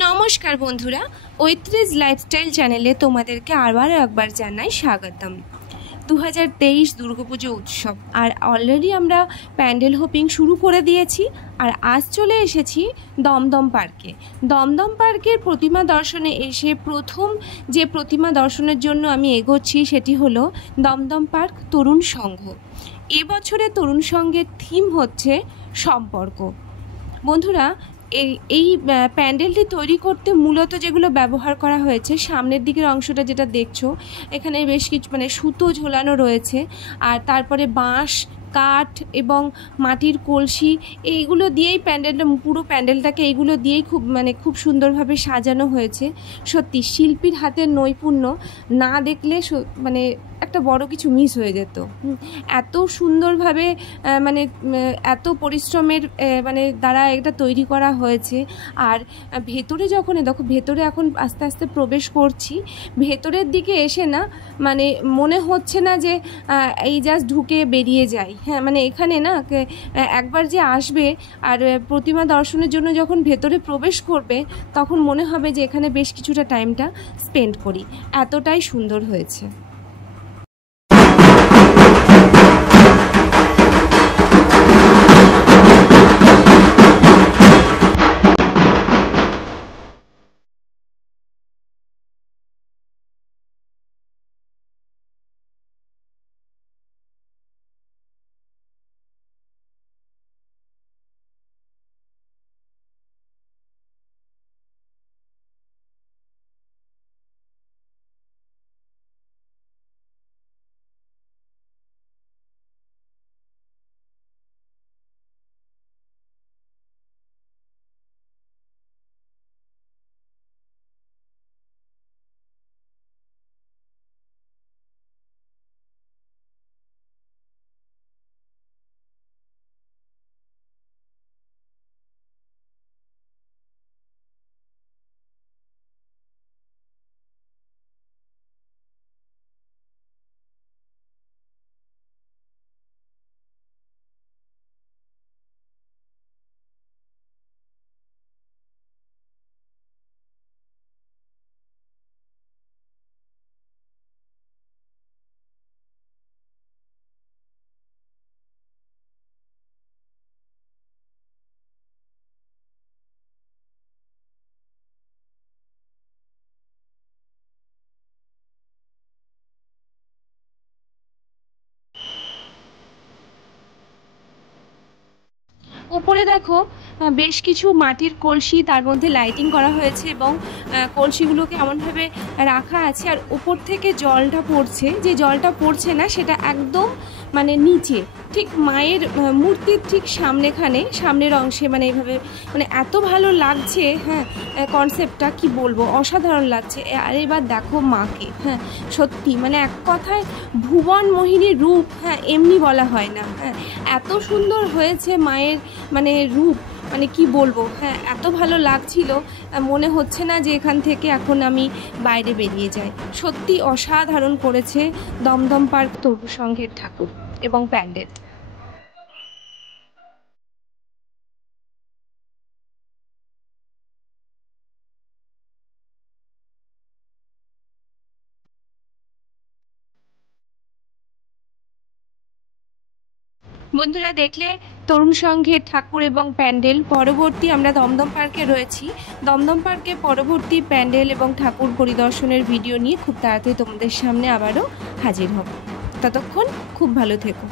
নমস্কার বন্ধুরা, ঐত্রিশ লাইফস্টাইল চ্যানেলে তোমাদেরকে আবার একবার জানাই স্বাগতম। 2023 দুর্গাপুজো উৎসব আর অলরেডি আমরা প্যান্ডেল হোপিং শুরু করে দিয়েছি। আর আজ চলে এসেছি দমদম পার্কে। দমদম পার্কের প্রতিমা দর্শনে এসে প্রথম যে প্রতিমা দর্শনের জন্য আমি এগোচ্ছি সেটি হলো দমদম পার্ক তরুণ সংঘ। এবছরে তরুণ সংঘের থিম হচ্ছে সম্পর্ক। বন্ধুরা, এই প্যান্ডেলটি তৈরি করতে মূলত যেগুলো ব্যবহার করা হয়েছে, সামনের দিকের অংশটা যেটা দেখছো, এখানে বেশ কিছু সুতো ঝোলানো রয়েছে, আর তারপরে বাঁশ, কাঠ এবং মাটির কলসি, এইগুলো দিয়েই পুরো প্যান্ডেলটাকে এইগুলো দিয়েই খুব সুন্দরভাবে সাজানো হয়েছে। সত্যি শিল্পীর হাতের নৈপুণ্য না দেখলে একটা বড় কিছু মিস হয়ে যেত। এত সুন্দরভাবে এত পরিশ্রমের দ্বারা এটা তৈরি করা হয়েছে। আর ভেতরে যখন দেখো, ভেতরে এখন আস্তে আস্তে প্রবেশ করছি, ভেতরের দিকে এসে না মনে হচ্ছে না যে এই জাস্ট ঢুকে বেরিয়ে যাই। হ্যাঁ, এখানে না একবার যে আসবে আর প্রতিমা দর্শনের জন্য যখন ভেতরে প্রবেশ করবে, তখন মনে হবে যে এখানে বেশ কিছুটা টাইমটা স্পেন্ড করি, এতটাই সুন্দর হয়েছে। উপরে দেখো বেশ কিছু মাটির কলসি, তার মধ্যে লাইটিং করা হয়েছে এবং কলসিগুলোকে এমনভাবে রাখা আছে, আর উপর থেকে জলটা পড়ছে। যে জলটা পড়ছে না সেটা একদম নিচে, ঠিক মায়ের মূর্তির ঠিক সামনের অংশে, এইভাবে এত ভালো লাগছে। হ্যাঁ, কনসেপ্টটা কি বলবো, অসাধারণ লাগছে। আর এবার দেখো মাকে, হ্যাঁ সত্যি এক কথায় ভুবন মোহিনীর রূপ, হ্যাঁ এমনি বলা হয় না। হ্যাঁ, এত সুন্দর হয়েছে মায়ের রূপ, কি বলবো। হ্যাঁ, এত ভালো লাগছিল, মনে হচ্ছে না যে এখান থেকে এখন আমি বাইরে বেরিয়ে যাই। সত্যি অসাধারণ করেছে দমদম পার্ক তরুণ সংঘের ঠাকুর এবং প্যান্ডেল। বন্ধুরা, দেখলে তরুণ সংঘের ঠাকুর এবং প্যান্ডেল। পরবর্তী আমরা দমদম পার্কে রয়েছি। দমদম পার্কে পরবর্তী প্যান্ডেল এবং ঠাকুর পরিদর্শনের ভিডিও নিয়ে খুব তাড়াতাড়ি তোমাদের সামনে আবারও হাজির হব। ততক্ষণ খুব ভালো থেকো।